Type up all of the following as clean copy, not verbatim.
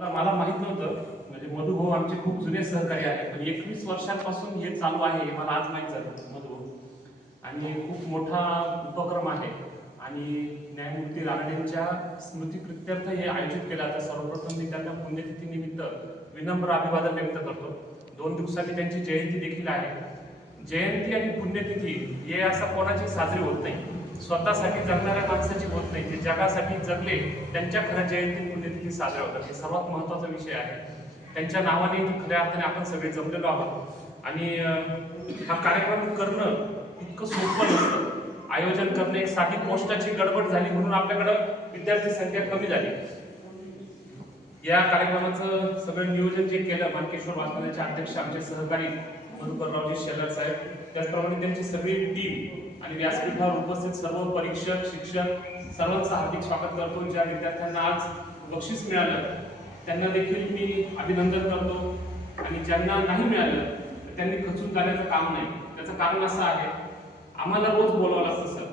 मला माहित नव्हतं. म्हणजे मधु भाऊ आमचे खूप जुने सहकारी आहेत, पण 21 वर्षांपासून हे चालू आहे हे मला आज माहीत झालं मधु भाऊ. आणि खूप मोठा उपक्रम आहे आणि न्यायमूर्ती रानडेंच्या स्मृतिप्रित्यर्थ हे आयोजित केलं आता. सर्वप्रथम मी त्यांना पुण्यतिथीनिमित्त विनम्र अभिवादन व्यक्त करतो. 2 दिवसांनी त्यांची जयंती देखील आहे. जयंती आणि पुण्यतिथी हे असं कोणाची साजरी होत नाही, स्वतःसाठी जगणाऱ्या माणसाची होत नाही. जे जगासाठी जगले त्यांच्या खऱ्या जयंती पुण्यतिथी साजऱ्या होतात. हे सर्वात महत्त्वाचा विषय आहे. त्यांच्या नावाने खऱ्या अर्थाने आपण सगळे जमलेलो आहोत आणि हा कार्यक्रम करणं इतकं सोपं नसतं. आयोजन करणं एक साधी पोस्टाची गडबड झाली म्हणून आपल्याकडं विद्यार्थी संख्या कमी झाली. या कार्यक्रमाचं सगळं नियोजन जे केलं मानकेश्वर वाचनालयाचे अध्यक्ष आमचे सहकारी मधुकररावजी शेलार साहेब, त्याचप्रमाणे त्यांची सगळी टीम आणि व्यासपीठावर उपस्थित सर्व परीक्षक शिक्षक सर्वांचं हार्दिक स्वागत करतो. ज्या विद्यार्थ्यांना आज बक्षीस मिळालं त्यांना देखील मी अभिनंदन करतो आणि ज्यांना नाही मिळालं त्यांनी खचून जाण्याचं काम नाही. त्याचं कारण असं आहे, आम्हाला रोज बोलावं लागतं सर.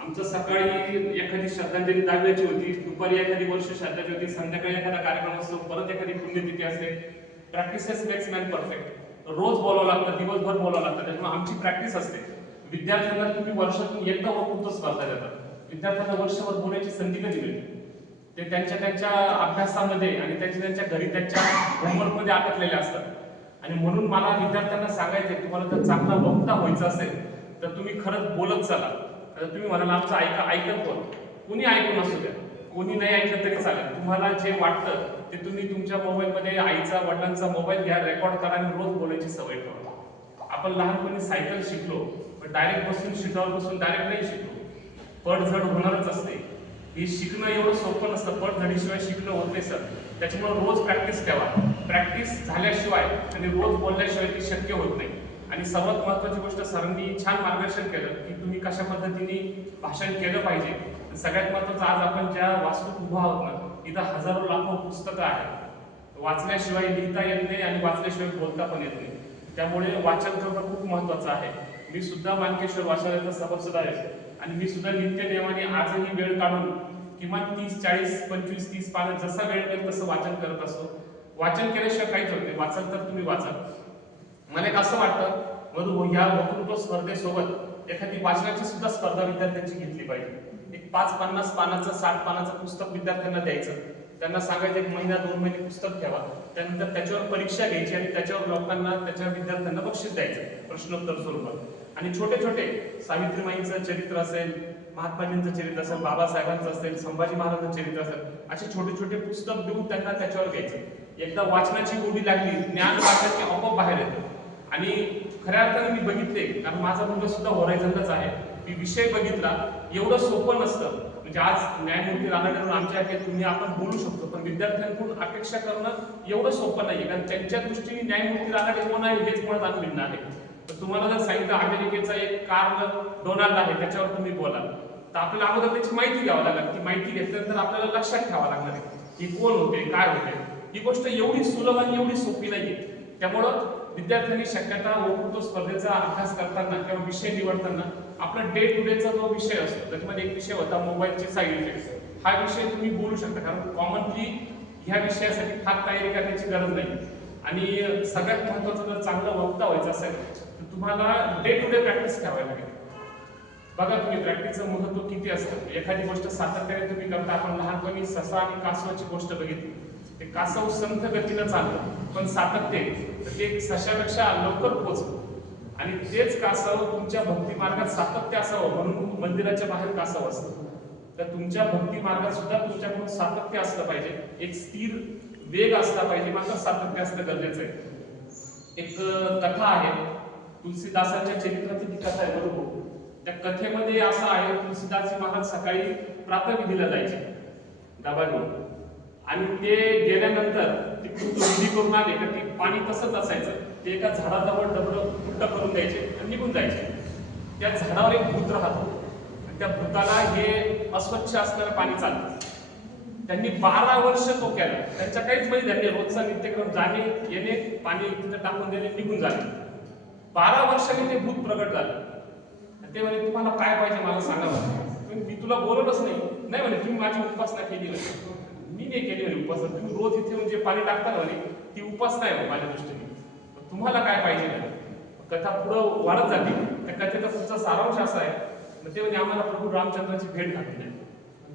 आमचं सकाळी एखादी श्रद्धांजली दाव्याची होती, दुपारी एखादी वर्ष श्रद्धाची होती, संध्याकाळी एखादा कार्यक्रम असतो, परत एखादी पुण्यतिथी असते. Practices makes man perfect. रोज बोलावं लागतं, दिवसभर बोलावं लागतं. त्याच्यामुळे आमची प्रॅक्टिस असते. विद्यार्थ्यांना तुम्ही वर्षातून एकदा वक्तृत्व स्पर्धा देतात. विद्यार्थ्यांना वर्षभर बोलायची संधी कधी मिळते? ते त्यांच्या अभ्यासामध्ये आणि त्यांच्या घरी त्यांच्या होमवर्कमध्ये अटकलेले असतात. आणि म्हणून मला विद्यार्थ्यांना सांगायचं, तुम्हाला जर चांगला वक्ता व्हायचं असेल तर तुम्ही खरंच बोलत चला. तुम्ही म्हणाल आमचं ऐकत कोण? कोणी ऐकून असू द्या, कोणी नाही ऐकलं तरी चालेल. तुम्हाला जे वाटतं ते तुम्ही तुमच्या मोबाईलमध्ये आईचा वडिलांचा मोबाईल घ्या, रेकॉर्ड करा आणि रोज बोलायची सवय ठेवा. आपण लहानपणी सायकल शिकलो, पण डायरेक्ट बसून शिटावर बसून डायरेक्ट नाही शिकलो. पडझड होणारच असते. हे शिकणं एवढं सोपं नसतं. पडझडीशिवाय शिकणं होत नाही सर. त्याच्यामुळे रोज प्रॅक्टिस ठेवा. प्रॅक्टिस झाल्याशिवाय आणि रोज बोलल्याशिवाय ती शक्य होत नाही. आणि सर्वात महत्त्वाची गोष्ट, सरांनी छान मार्गदर्शन केलं की तुम्ही कशा पद्धतीने भाषण केलं पाहिजे. सगळ्यात महत्त्वाचं, आज आपण ज्या वास्तूत उभा आहोत ना, इथं हजारो लाखो पुस्तकं आहेत. वाचल्याशिवाय लिहिता येत नाही आणि वाचल्याशिवाय बोलता पण येत नाही. त्यामुळे वाचन करणं खूप महत्त्वाचं आहे. मी सुद्धा मानकेश्वर वाचनालयाचा सभासद आहे आणि मी सुद्धा नित्य नियमाने आजही वेळ काढून किमान 30, 40, 25, 30 पानं जसा वेळ मिळेल तसं वाचन करत असतो. वाचन केल्याशिवाय काहीच होत नाही. वाचाल तर तुम्ही वाचाल. मला एक असं वाटतं, मधु ह्या वक्तृत्व स्पर्धेसोबत एखादी वाचनाची सुद्धा स्पर्धा विद्यार्थ्यांची घेतली पाहिजे. एक 50 पानाचं 60 पानाचं पुस्तक विद्यार्थ्यांना द्यायचं. त्यांना सांगायचं 1 महिना 2 महिने पुस्तक ठेवा, त्यानंतर त्याच्यावर परीक्षा घ्यायची आणि त्याच्यावर लोकांना त्याच्या विद्यार्थ्यांना बक्षीस द्यायचं प्रश्नोत्तर स्वरूपात. आणि छोटे छोटे सावित्रीमाईंचं चरित्र असेल, महात्माजींचं चरित्र असेल, बाबासाहेबांचं असेल, संभाजी महाराजांचं चरित्र असेल, असे छोटे छोटे पुस्तक देऊन त्यांना त्याच्यावर घ्यायचं. एकदा वाचनाची गोडी लागली, ज्ञान वाटलं की आपोआप बाहेर येतं. आणि खऱ्या अर्थाने मी बघितले, कारण माझा मुलगा सुद्धा होरायझनलाच आहे, मी विषय बघितला. एवढं सोपं नसतं. म्हणजे आज न्यायमूर्ती रानडेंवर आमच्या आहेत, तुम्ही आपण बोलू शकतो, पण विद्यार्थ्यांकडून अपेक्षा करणं एवढं सोपं नाही. कारण त्यांच्या दृष्टीने न्यायमूर्ती रानडे कोण आहे हेच मुळात अनभिन्न आहे. तर तुम्हाला जर सांगितलं अमेरिकेचा एक कार्ल डोनाल्ड आहे, त्याच्यावर तुम्ही बोला, तर आपल्याला अगोदर त्याची माहिती घ्यावी लागेल. ती माहिती घेतल्यानंतर आपल्याला लक्षात ठेवावं लागणार आहे की कोण होते, काय होते. ही गोष्ट एवढी सुलभ आणि एवढी सोपी नाहीये. त्यामुळं विद्यार्थ्यांनी शक्यता वक्तृत्व स्पर्धेचा अभ्यास करताना किंवा विषय निवडताना आपला डे टू डेचा जो विषय असतो, त्याच्यामध्ये एक विषय होता मोबाईलचे साईड इफेक्ट्स. हा विषय तुम्ही बोलू शकता, कारण कॉमनली ह्या विषयासाठी फार तयारी करण्याची गरज नाही. आणि सगळ्यात महत्त्वाचं, जर चांगलं वक्ता व्हायचं असेल तर तुम्हाला डे टू डे प्रॅक्टिस ठेवावी लागेल. बघा तुम्ही प्रॅक्टिसचं महत्त्व किती असतं. एखादी गोष्ट सातत्याने तुम्ही करता. आपण लहानपणी ससा आणि कासवाची गोष्ट बघितली. ते कासव संथ गतीनं चालतं, पण सातत्य तर ते सशापेक्षा लवकर पोहोचतं. आणि तेच कासव तुमच्या भक्ती मार्गात सातत्य असावं म्हणून मंदिराच्या बाहेर कासव असतं. तर तुमच्या भक्ती मार्गात सुद्धा तुमच्याकडून सातत्य असलं पाहिजे. एक स्थिर वेग असला पाहिजे, मात्र सातत्य असणं गरजेचं आहे. एक कथा आहे, तुलसीदासांच्या चरित्राची ती कथा आहे बरोबर. त्या कथेमध्ये असं आहे, तुलसीदासजी महाराज सकाळी प्रातःविधीला जायचे डबा घेऊन, आणि ते गेल्यानंतर ते विधी करून आले का ते पाणी तसंच असायचं. ते एका झाडाजवळ डबडं उलट करून द्यायचे आणि निघून जायचे. त्या झाडावर एक भूत राहतो आणि त्या भूताला हे अस्वच्छ असणारं पाणी चालतं. त्यांनी 12 वर्ष तो केला. त्यांच्या काहीच माहिती त्यांनी रोजचा नित्यक्रम जाणे येणे, पाणी तिथं टाकून देणे, निघून जाणे. 12 वर्षांनी ते भूत प्रगट झालं. ते म्हणे तुम्हाला काय पाहिजे मला सांगा. मी तुला बोलवलंच नाही. नाही म्हणे, तुम्ही माझी उपासना केली नाही. मी नाही केली म्हणे उपासना, तुम्ही रोज इथे म्हणजे पाणी टाकता म्हणे, ती उपासना आहे माझ्या दृष्टीने, तुम्हाला काय पाहिजे म्हणे. कथा पुढं वाढत जाते. त्या कथेचा पुढचा सारांश असा आहे, मग ते म्हणजे आम्हाला प्रभू रामचंद्राची भेट घातली नाही.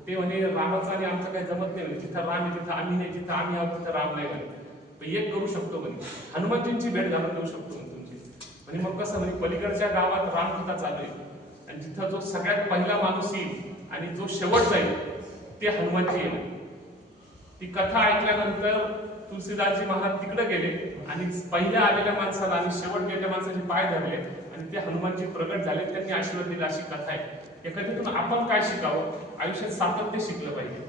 ते म्हणे रामाचं आणि आमचं काही जमत नाही, जिथं राम आहे तिथं आम्ही नाही, जिथं आम्ही आहोत तिथं राम नाही म्हणे. एक करू शकतो म्हणे, हनुमानजींची भेट घालून देऊ शकतो तुमची. म्हणजे मग कसं म्हणजे पलीकडच्या गावात रामकथा चालू आहे आणि तिथं जो सगळ्यात पहिला माणूस येईल आणि जो शेवट जाईल ते हनुमानजी आहे. ती कथा ऐकल्यानंतर तुलसीदासजी महाराज तिकडे गेले आणि पहिल्या आलेल्या माणसाला आणि शेवट गेलेल्या माणसाचे पाय धरले आणि ते हनुमानजी प्रगट झाले, त्यांनी आशीर्वाद दिला. अशी कथा आहे. या कथेतून आपण काय शिकावं? आयुष्यात सातत्य शिकलं पाहिजे,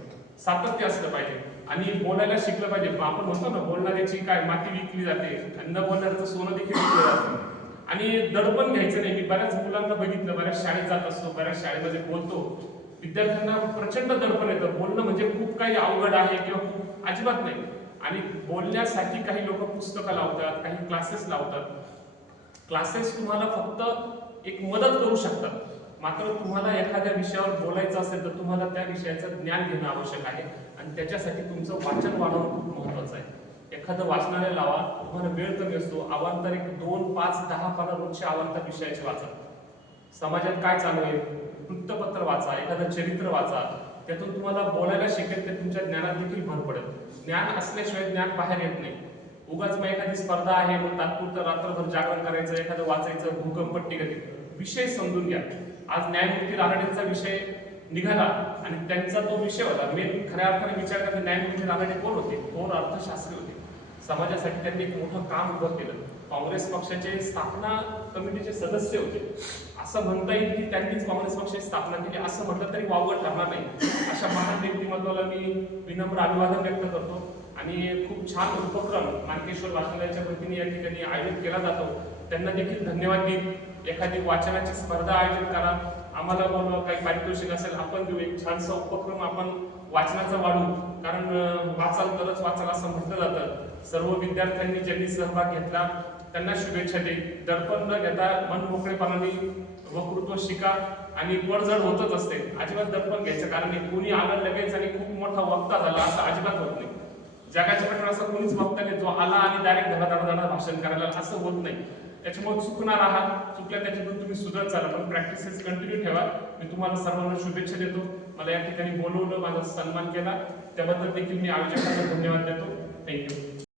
सातत्य असलं पाहिजे आणि बोलायला शिकलं पाहिजे. आपण म्हणतो ना, बोलणाऱ्याची काय माती विकली जाते आणि न बोलणाऱ्याचं सोनं देखील विकलं जातं. आणि दडपण घ्यायचं नाही. मी बऱ्याच मुलांना बघितलं, बऱ्याच शाळेत जात असतो, बऱ्याच शाळेमध्ये बोलतो, विद्यार्थ्यांना प्रचंड दडपण येतं. बोलणं म्हणजे खूप काही अवघड आहे किंवा खूप अजिबात नाही. आणि बोलण्यासाठी काही लोक पुस्तकं लावतात, काही क्लासेस लावतात. क्लासेस तुम्हाला फक्त एक मदत करू शकतात, मात्र तुम्हाला एखाद्या विषयावर बोलायचं असेल तर तुम्हाला त्या विषयाचं ज्ञान घेणं आवश्यक आहे आणि त्याच्यासाठी तुमचं वाचन वाढवणं खूप महत्वाचं आहे. एखादं वाचनालय लावा, तुम्हाला वेळ कमी असतो, अवांतर एक 2, 5, 10 पानं रोजच्या अवांतर विषयाचे वाचा. समाजात काय चालू आहे, वृत्तपत्र वाचा, एखादं चरित्र वाचा, त्यातून तुम्हाला बोलायला शिकेल, ते तुमच्या ज्ञानात देखील भर पडेल. ज्ञान असल्याशिवाय ज्ञान बाहेर येत नाही. उगाच मग एखादी स्पर्धा आहे मग तात्पुरतं रात्रभर जागरण करायचं, एखादं वाचायचं, भूकंपट्टी कधी, विषय समजून घ्या. आज न्यायमूर्ती रानडेंचा विषय निघाला आणि त्यांचा तो विषय होता. मेन खऱ्या अर्थाने विचार करता न्यायमूर्ती रानडे कोण होते? थोर अर्थशास्त्री होते. समाजासाठी त्यांनी एक मोठं काम उभं केलं. काँग्रेस पक्षाचे स्थापना कमिटीचे सदस्य होते. असं म्हणता येईल की त्यांनीच काँग्रेस पक्षाची स्थापना केली असं म्हटलं तरी वावगं ठरणार नाही. अशा महान व्यक्तिमत्वाला मी विनम्र अभिवादन व्यक्त करतो आणि खूप छान उपक्रम मार्केश्वर वाचनालयाच्या वतीने या ठिकाणी आयोजित केला जातो. त्यांना देखील धन्यवाद देईन. एखादी वाचनाची स्पर्धा आयोजित करा, आम्हाला बोलवा, काही पारितोषिक असेल आपण देऊ. एक छानसा उपक्रम आपण वाचनाचा वाढू, कारण वाचाल तरच वाचाल असं म्हटलं जातं. सर्व विद्यार्थ्यांनी ज्यांनी सहभाग घेतला त्यांना शुभेच्छा देईल. दडपण न घेता मन मोकळेपणाने वक्तृत्व शिका आणि पडझड होतच असते, अजिबात दडपण घ्यायचं कारण नाही. कोणी आलं लगेच आणि खूप मोठा वक्ता झाला असं अजिबात होत नाही. जगाच्या पाठीवर असं कोणीच वक्ता नाही जो आला आणि डायरेक्ट धडाधड भाषण करायला, असं होत नाही. त्याच्यामुळे चुकणार आहात, चुकल्या त्याच्यातून तुम्ही सुधारत चाला, पण प्रॅक्टिसेस कंटिन्यू ठेवा. मी तुम्हाला सर्वांना शुभेच्छा देतो. मला या ठिकाणी बोलवलं, माझा सन्मान केला त्याबद्दल देखील मी आयोजकांना धन्यवाद देतो. थँक्यू.